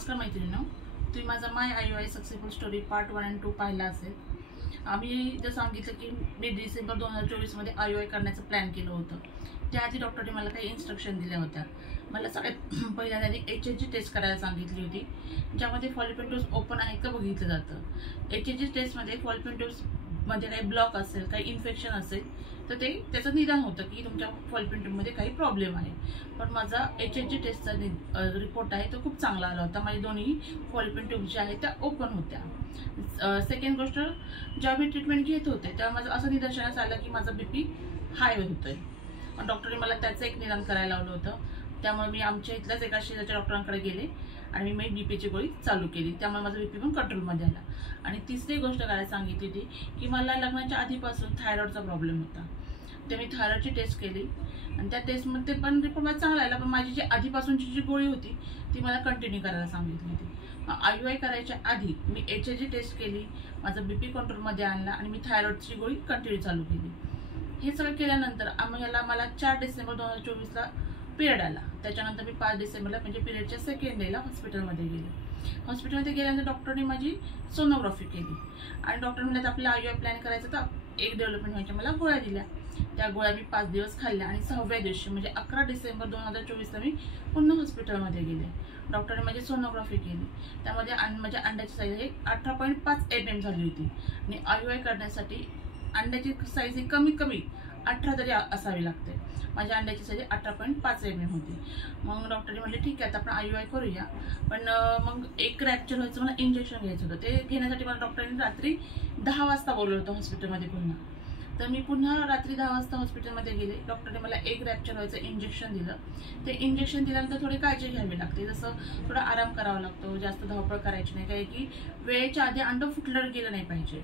नमस्कार मैत्रिणींनो, तुम्ही माझा माय IUI successful story part 1 and 2 पाहिला असेल। आम्ही जर सांगितलं की मी डिसेंबर 2024 मध्ये IUI करण्याचं प्लॅन केलं होतं। त्याआधी डॉक्टरने मला काही इन्स्ट्रक्शन दिल्या होत्या। मला सगळ्यात पहिल्यांदा HHG टेस्ट करायला सांगितली होती, ज्यामध्ये फॉलिपिन ट्यूब्स ओपन आहेत का बघितलं जातं। HHG टेस्टमध्ये फॉलिपिन ट्यूब्स मध्ये काही ब्लॉक असेल, काही इन्फेक्शन असेल तर त्याचं निदान होतं की तुमच्या फॉलिपिन ट्यूबमध्ये काही प्रॉब्लेम आहे। पण माझा HHG टेस्टचा रिपोर्ट आहे तो खूप चांगला आला होता। माझे दोन्ही फॉलिपिन ट्यूब्स ज्या आहेत त्या ओपन होत्या। सेकंड गोष्ट, जेव्हा मी ट्रीटमेंट घेत होते तेव्हा माझं असं निदर्शनास आलं की माझा BP हाय होतोय। डॉक्टरने मला त्याचं एक निदान करायला लावलं होतं। त्यामुळे मी आमच्या इथल्याच एका शेजारच्या डॉक्टरांकडे गेले आणि मी BPची गोळी चालू केली। त्यामुळे माझा BP पण कंट्रोलमध्ये आला। आणि तिसरी गोष्ट काय सांगितली होती की मला लग्नाच्या आधीपासून थायरॉइडचा प्रॉब्लेम होता। ते मी थायरॉइडची टेस्ट केली आणि त्या टेस्टमध्ये पण रिपोर्ट मला चांगला आला, पण माझी जी आधीपासूनची जी गोळी होती ती मला कंटिन्यू करायला सांगितली होती। IUI करायच्या आधी मी HHG टेस्ट केली, माझा BP कंट्रोलमध्ये आणला आणि मी थायरॉइडची गोळी कंटिन्यू चालू केली। हे सगळं केल्यानंतर मला 4 डिसेंबर 2024ला पिरियड आला। त्याच्यानंतर मी 5 डिसेंबरला म्हणजे पिरियडच्या सेकंड डेला हॉस्पिटलमध्ये गेले। हॉस्पिटलमध्ये गेल्यानंतर डॉक्टरने माझी सोनोग्राफी केली आणि डॉक्टर म्हणले आपल्याला IUI प्लॅन करायचं तर एक डेव्हलपमेंट व्हायच्या मला गोळ्या दिल्या। त्या गोळ्या मी 5 दिवस खाल्ल्या आणि 6व्या दिवशी म्हणजे 11 डिसेंबर 2024ला मी पुन्हा हॉस्पिटलमध्ये गेले। डॉक्टरने माझी सोनोग्राफी केली, त्यामध्ये माझ्या अंड्याची साईज 18.5 mm झाली होती आणि IUI करण्यासाठी अंड्याची साईज ही कमीत कमी 18 तरी असावी लागते। माझ्या अंड्याची साईज 18.5 mm होती। मग डॉक्टरने म्हटले ठीक आहे आता आपण IUI करूया, पण मग एक रॅप्चर व्हायचं, मला इंजेक्शन घ्यायचं होतं। ते घेण्यासाठी मला डॉक्टरने रात्री 10 वाजता बोलवलं होतं हॉस्पिटलमध्ये पुन्हा। तर मी पुन्हा रात्री 10 वाजता हॉस्पिटलमध्ये गेले। डॉक्टरने मला एक रॅप्चर व्हायचं इंजेक्शन दिलं। ते इंजेक्शन दिल्यानंतर थोडी काळजी घ्यावी लागते, जसं थोडा आराम करावा लागतो, जास्त धावपळ करायची नाही, काही की वेळेच्या आधी अंड फुटलं गेलं नाही पाहिजे।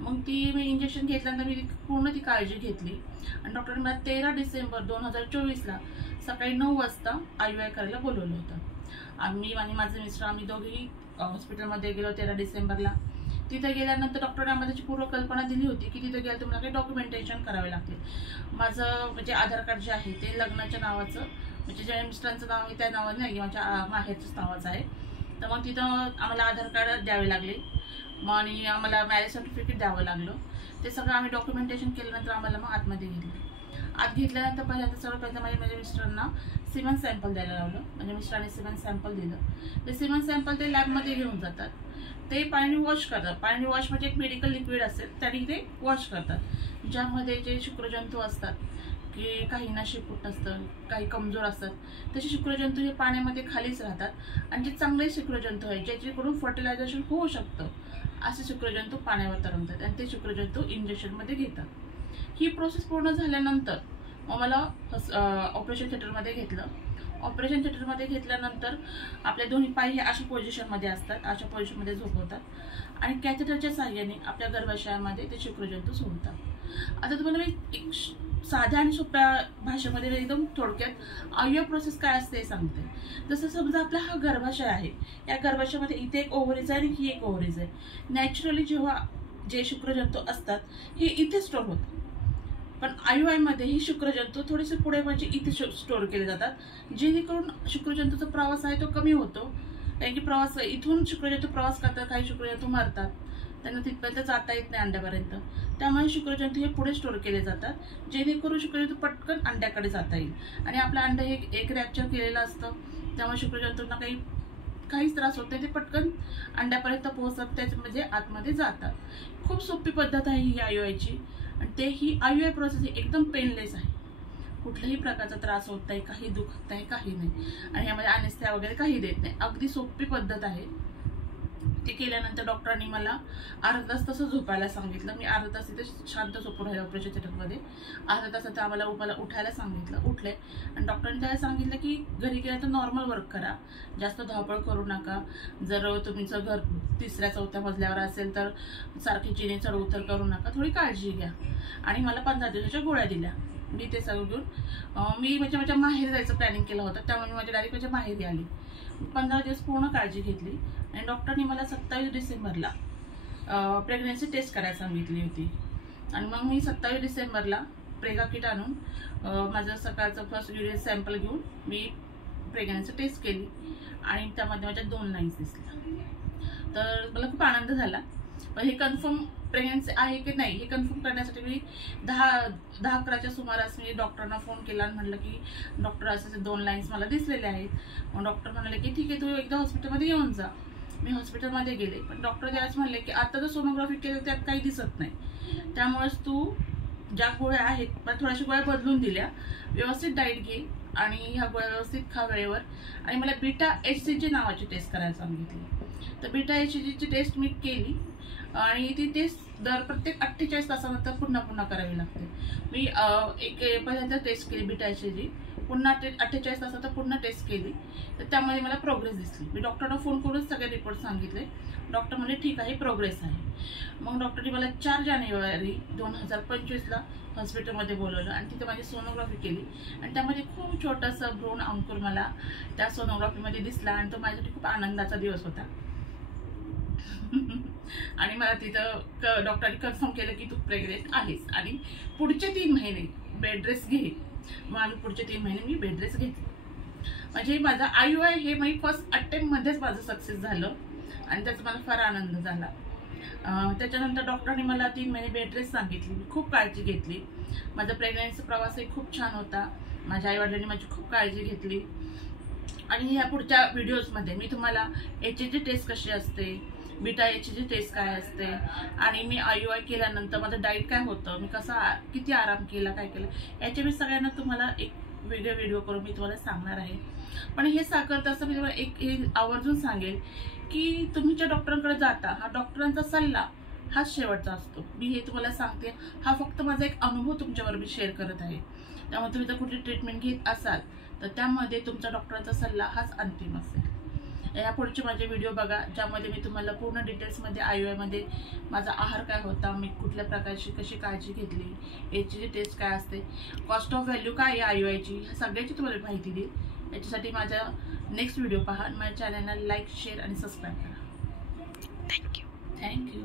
मग मी इंजेक्शन घेतल्यानंतर मी पूर्ण ती काळजी घेतली आणि डॉक्टरने मला 13 डिसेंबर 2024ला सकाळी 9 वाजता IUI करायला बोलवलं होतं। आम्ही आणि माझे मिस्टर आम्ही दोघेही हॉस्पिटलमध्ये गेलो 13 डिसेंबरला। तिथे गेल्यानंतर डॉक्टरने आम्हाला त्याची पूर्व कल्पना दिली होती की तिथे गेल्यावर तुम्हाला काही डॉक्युमेंटेशन करावे लागतील। माझं म्हणजे आधार कार्ड जे आहे ते लग्नाच्या नावाचं, म्हणजे ज्या मिस्टरांचं नाव आहे त्या नावाने नाही, माझ्या माहेरच्याच नावाचं आहे। तर मग तिथं आम्हाला आधार कार्ड द्यावे लागले आणि आम्हाला मॅरेज सर्टिफिकेट द्यावं लागलं। ते सगळं आम्ही डॉक्युमेंटेशन केल्यानंतर आम्हाला मग आतमध्ये घेतलं। आत घेतल्यानंतर पहिल्यांदा माझ्या मिस्टरांना सिमेंट सॅम्पल द्यायला लावलं। म्हणजे मिस्टरांनी सिमेंट सॅम्पल दिलं। ते सिमेंट सॅम्पल ते लॅबमध्ये घेऊन जातात, ते पाण्याने वॉश करतात। पाण्याने वॉश म्हणजे एक मेडिकल लिक्विड असेल त्याने ते वॉश करतात, ज्यामध्ये जे शुक्रजंतू असतात की काही नशीबूट असतं, काही कमजोर असतात, तसे शुक्रजंतू हे पाण्यामध्ये खालीच राहतात आणि जे चांगले शुक्रजंतू आहेत ज्याच्याकडून फर्टिलायझेशन होऊ शकतं असे शुक्रजंतू पाण्यावर तरंगतात आणि ते शुक्रजंतू इंजेक्शनमध्ये घेतात। ही प्रोसेस पूर्ण झाल्यानंतर मग मला ऑपरेशन थिएटरमध्ये घेतलं। ऑपरेशन थिएटरमध्ये घेतल्यानंतर आपले दोन्ही पाय हे अशा पोझिशनमध्ये असतात, अशा पोझिशनमध्ये झोपवतात आणि कॅथेटरच्या साहाय्याने आपल्या गर्भाशयामध्ये ते शुक्रजंतू सोडतात। आता तुम्हाला मी एक साध्या आणि सोप्या भाषेमध्ये एकदम थोडक्यात IUI प्रोसेस काय असते हे सांगते। जसं समजा आपला हा गर्भाशय आहे, या गर्भाशयामध्ये इथे एक ओव्हरीज आहे आणि ही एक ओव्हरीज आहे। नॅचरली जेव्हा जे शुक्रजंतू असतात हे इथे स्टोर होतात, पण IUI मध्ये ही शुक्रजंतू थोडेसे पुढे म्हणजे इथे स्टोर केले जातात, जेणेकरून शुक्रजंतूचा प्रवास आहे तो कमी होतो। कारण की इथून शुक्रजंतू प्रवास करतात, काही शुक्रजंतू मरतात, त्यांना तिथपर्यंत जाता येत नाही अंड्यापर्यंत। त्यामुळे शुक्रजंतू हे पुढे स्टोर केले जातात, जेणेकरून शुक्रजंतू पटकन अंड्याकडे जाता येईल आणि आपलं अंड हे एक रॅप्चर केलेलं असतं, त्यामुळे शुक्रजंतूंना काहीच त्रास होत नाही, ते पटकन अंड्यापर्यंत पोहोचतात, त्याच्यामध्ये आतमध्ये जातात। खूप सोपी पद्धत आहे ही IUIची आणि ही IUI प्रोसेस एकदम पेनलेस आहे। कुठल्याही प्रकारचा त्रास होत नाही, काही दुखत नाही, काही नाही आणि यामध्ये अनेस्थेसिया वगैरे काही देत नाही, अगदी सोपी पद्धत आहे। ते केल्यानंतर डॉक्टरांनी मला अर्धा तास तसं झोपायला सांगितलं। मी अर्धा तास तिथे शांत झोपून राहिले ऑपरेशन थिएटरमध्ये। अर्धा तासात मला उठायला सांगितलं, उठले आणि डॉक्टरांनी त्याला सांगितलं की घरी गेल्यानंतर नॉर्मल वर्क करा, जास्त धावपळ करू नका। जर तुमचं घर 3ऱ्या-4थ्या मजल्यावर असेल तर सारखी जिने चढ उतर करू नका, थोडी काळजी घ्या आणि मला 15 दिवसाच्या गोळ्या दिल्या। मी ते सगळं घेऊन मी माझ्या माहेरी जायचं प्लॅनिंग केलं होतं, त्यामुळे मी डायरेक्ट माझ्या माहेरी आली। 15 दिवस पूर्ण काळजी घेतली आणि डॉक्टरनी मला 27 डिसेंबरला प्रेग्नन्सी टेस्ट करायला सांगितली होती आणि मग मी 27 डिसेंबरला प्रेगा किट आणून माझं सकाळचं फर्स्ट युरिन सॅम्पल घेऊन मी प्रेग्नन्सी टेस्ट केली आणि त्यामध्ये माझ्या 2 लाईन्स दिसल्या. तर मला खूप आनंद झाला. पण हे कन्फर्म प्रेग्नन्सी आहे की नाही हे कन्फर्म करण्यासाठी मी 10-11च्या सुमारास मी डॉक्टरांना फोन केला आणि म्हटलं की डॉक्टर असे 2 लाईन्स मला दिसलेले आहेत. मग डॉक्टर म्हणाले की ठीक आहे, तू एकदा हॉस्पिटलमध्ये येऊन जा. मी हॉस्पिटलमध्ये गेले, पण डॉक्टर त्यावेळेस म्हणले की आता जर सोनोग्राफी केलं त्यात काही दिसत नाही, त्यामुळेच तू ज्या गोळ्या आहेत मला थोड्याशा गोळ्या बदलून दिल्या, व्यवस्थित डाएट घे आणि ह्या गोळ्या व्यवस्थित खा वेळेवर, आणि मला बीटा HCG नावाची टेस्ट करायला सांगितली. तर बीटा HCGची टेस्ट मी केली आणि ती टेस्ट प्रत्येक 48 तासानंतर पुन्हा करावी लागते. मी पहिल्यांदा टेस्ट केली बीटा HCG, पुन्हा 48 तासानंतर पुन्हा टेस्ट केली, तर त्यामध्ये मला प्रोग्रेस दिसली. मी डॉक्टरला फोन करून सगळे रिपोर्ट सांगितले. डॉक्टर म्हणजे ठीक आहे, प्रोग्रेस आहे. मग डॉक्टरने मला 4 जानेवारी 2025ला हॉस्पिटलमध्ये बोलवलं आणि तिथे माझी सोनोग्राफी केली आणि त्यामध्ये खूप छोटासा भ्रूण अंकुर मला त्या सोनोग्राफीमध्ये दिसला आणि तो माझ्यासाठी खूप आनंदाचा दिवस होता. आणि मला तिथं डॉक्टरने कन्फर्म केलं की तू प्रेग्नेंट आहेस आणि पुढचे 3 महिने बेड रेस्ट घे. मग आम्ही पुढचे 3 महिने मी बेड रेस्ट घेतली. म्हणजे माझा IUI हे मी फर्स्ट अटेम्प्टमध्येच माझं सक्सेस झालं आणि त्याचा मला फार आनंद झाला. त्याच्यानंतर डॉक्टरांनी मला 3 महिने बेड रेस्ट सांगितली. मी खूप काळजी घेतली. माझा प्रेग्नन्सी प्रवासही खूप छान होता. माझ्या आईवडिलांनी माझी खूप काळजी घेतली. आणि ह्या पुढच्या व्हिडिओजमध्ये मी तुम्हाला HCG टेस्ट कशी असते, बीटा HCG टेस्ट काय असते आणि मी IUI केल्यानंतर माझं डाएट काय होतं, मी किती आराम केला, काय केलं, याचे मी सगळ्यांना तुम्हाला एक वेगळे व्हिडिओ करून मी तुम्हाला सांगणार आहे. पण हे करत असं मी तुम्हाला हे आवर्जून सांगेल की तुम्ही ज्या डॉक्टरांकडे जाता, हा डॉक्टरांचा सल्ला हाच शेवटचा असतो. मी हे तुम्हाला सांगते, हा फक्त माझा एक अनुभव तुमच्यावर मी शेअर करत आहे. त्यामुळे तुम्ही जर कुठली ट्रीटमेंट घेत असाल तर त्यामध्ये तुमच्या डॉक्टरांचा सल्ला हाच अंतिम असेल. या पुढचे माझे व्हिडिओ बघा, ज्यामध्ये मी तुम्हाला पूर्ण डिटेल्समध्ये IUI मध्ये माझा आहार काय होता, मी कुठल्या प्रकारची कशी काळजी घेतली, HCG टेस्ट काय असते, कॉस्ट ऑफ व्हॅल्यू काय आहे IUIची, ह्या सगळ्याची तुम्हाला माहिती देईल. याच्यासाठी माझा नेक्स्ट व्हिडिओ पहा. माझ्या चॅनलला लाईक, शेअर आणि सबस्क्राईब करा. थँक्यू.